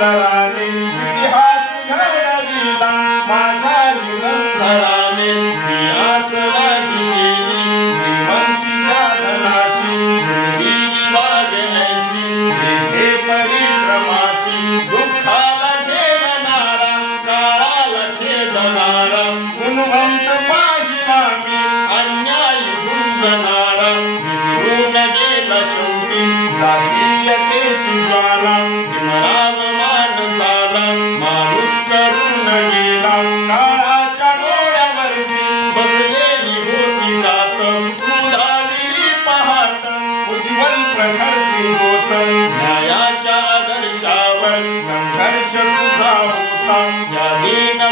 पुरंदराने इतिहास घडविला माझ्या युगंधराने ही आस नाही केली श्रीमंतीच्या धनाची मुलगी वागण्याची हे परिश्रमाची दुःखाला झेलणारा काळाला छेदणारा गुणवंत पाहिला मी अन्यायी झुंजणारा विसरून गेला शेवटी जातीयतेची ज्वाला हिमराव माणसाला माणूस करून गेला काळाच्या डोळ्यावरती बसलेली होती कात तुझाविरी पाहत उज्ज्वल प्रखरती होत न्यायाच्या आदर्शावर संघर्ष तुझा होता या दीन